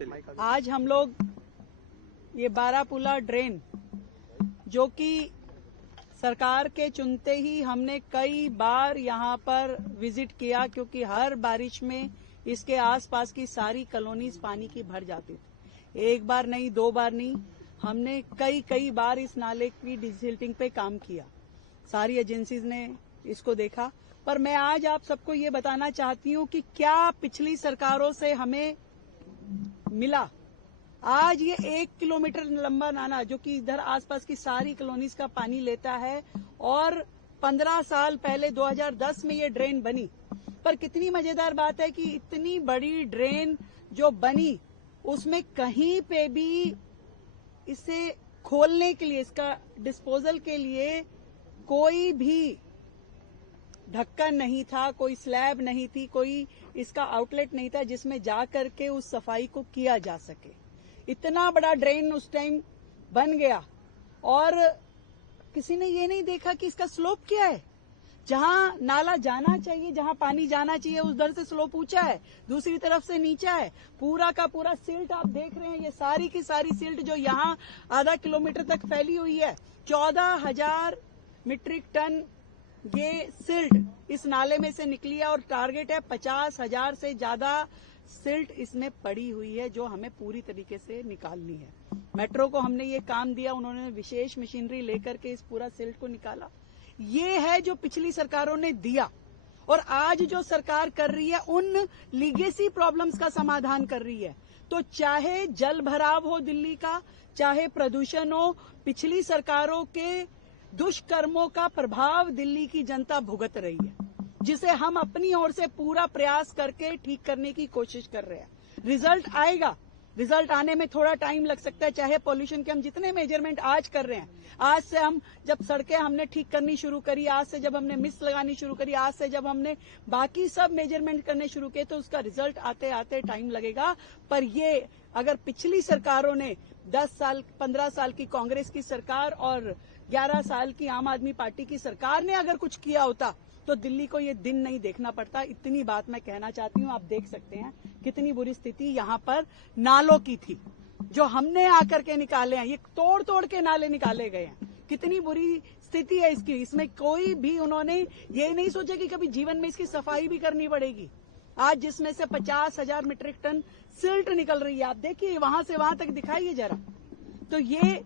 आज हम लोग ये बारापुला ड्रेन, जो कि सरकार के चुनते ही हमने कई बार यहाँ पर विजिट किया, क्योंकि हर बारिश में इसके आसपास की सारी कॉलोनीज पानी की भर जाती थी। एक बार नहीं, दो बार नहीं, हमने कई बार इस नाले की डिसिल्टिंग पे काम किया। सारी एजेंसीज ने इसको देखा। पर मैं आज आप सबको ये बताना चाहती हूँ कि क्या पिछली सरकारों से हमें मिला। आज ये 1 किलोमीटर लंबा नाला, जो कि इधर आसपास की सारी कॉलोनीज का पानी लेता है, और 15 साल पहले 2010 में ये ड्रेन बनी। पर कितनी मजेदार बात है कि इतनी बड़ी ड्रेन जो बनी, उसमें कहीं पे भी इसे खोलने के लिए, इसका डिस्पोजल के लिए कोई भी ढक्कन नहीं था, कोई स्लैब नहीं थी, कोई इसका आउटलेट नहीं था जिसमें जा करके उस सफाई को किया जा सके। इतना बड़ा ड्रेन उस टाइम बन गया और किसी ने ये नहीं देखा कि इसका स्लोप क्या है। जहां नाला जाना चाहिए, जहां पानी जाना चाहिए, उधर से स्लोप ऊंचा है, दूसरी तरफ से नीचा है। पूरा का पूरा सिल्ट आप देख रहे हैं, ये सारी की सारी सिल्ट जो यहाँ आधा किलोमीटर तक फैली हुई है। 14,000 मीट्रिक टन ये सिल्ट इस नाले में से निकली है, और टारगेट है 50,000 से ज्यादा सिल्ट इसमें पड़ी हुई है, जो हमें पूरी तरीके से निकालनी है। मेट्रो को हमने ये काम दिया, उन्होंने विशेष मशीनरी लेकर के इस पूरा सिल्ट को निकाला। ये है जो पिछली सरकारों ने दिया, और आज जो सरकार कर रही है उन लीगेसी प्रॉब्लम्स का समाधान कर रही है। तो चाहे जल भराव हो दिल्ली का, चाहे प्रदूषण हो, पिछली सरकारों के दुष्कर्मों का प्रभाव दिल्ली की जनता भुगत रही है, जिसे हम अपनी ओर से पूरा प्रयास करके ठीक करने की कोशिश कर रहे हैं। रिजल्ट आएगा, रिजल्ट आने में थोड़ा टाइम लग सकता है। चाहे पॉल्यूशन के हम जितने मेजरमेंट आज कर रहे हैं, आज से हम जब सड़कें हमने ठीक करनी शुरू करी, आज से जब हमने मिस लगानी शुरू करी, आज से जब हमने बाकी सब मेजरमेंट करने शुरू किए, तो उसका रिजल्ट आते आते टाइम लगेगा। पर ये अगर पिछली सरकारों ने 10 साल 15 साल की कांग्रेस की सरकार और 11 साल की आम आदमी पार्टी की सरकार ने अगर कुछ किया होता, तो दिल्ली को ये दिन नहीं देखना पड़ता। इतनी बात मैं कहना चाहती हूँ। आप देख सकते हैं कितनी बुरी स्थिति यहाँ पर नालों की थी, जो हमने आकर के निकाले हैं। ये तोड़ तोड़ के नाले निकाले गए हैं। कितनी बुरी स्थिति है इसकी। इसमें कोई भी उन्होंने ये नहीं सोचा कि कभी जीवन में इसकी सफाई भी करनी पड़ेगी। आज जिसमें से 50,000 मीट्रिक टन सिल्ट निकल रही है, आप देखिए वहां से वहां तक दिखाइए जरा। तो ये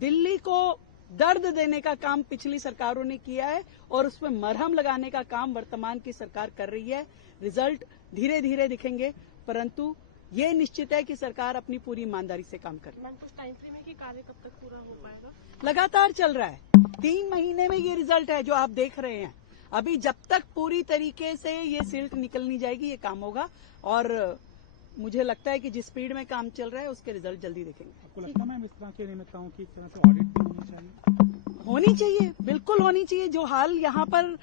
दिल्ली को दर्द देने का काम पिछली सरकारों ने किया है, और उसमें मरहम लगाने का काम वर्तमान की सरकार कर रही है। रिजल्ट धीरे धीरे दिखेंगे, परंतु ये निश्चित है कि सरकार अपनी पूरी ईमानदारी से काम कर रही है। कुछ टाइम फ्रेम है कि कार्य कब तक पूरा हो पाएगा? लगातार चल रहा है। 3 महीने में ये रिजल्ट है जो आप देख रहे हैं। अभी जब तक पूरी तरीके से ये सिल्ट निकलनी जाएगी, ये काम होगा। और मुझे लगता है कि जिस स्पीड में काम चल रहा है, उसके रिजल्ट जल्दी देखेंगे। आपको लगता है मैम इस तरह की अनियमितताओं की इस तरह से ऑडिट भी होनी चाहिए? होनी चाहिए, बिल्कुल होनी चाहिए। जो हाल यहाँ पर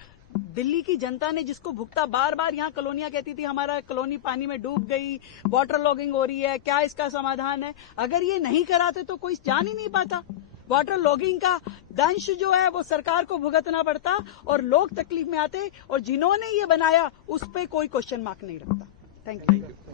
दिल्ली की जनता ने जिसको भुगता, बार बार यहाँ कॉलोनियां कहती थी हमारा कॉलोनी पानी में डूब गई, वाटर लॉगिंग हो रही है, क्या इसका समाधान है? अगर ये नहीं कराते तो कोई जान ही नहीं पाता। वाटर लॉगिंग का दंश जो है वो सरकार को भुगतना पड़ता, और लोग तकलीफ में आते, और जिन्होंने ये बनाया उस पर कोई क्वेश्चन मार्क नहीं रखता। Thank you.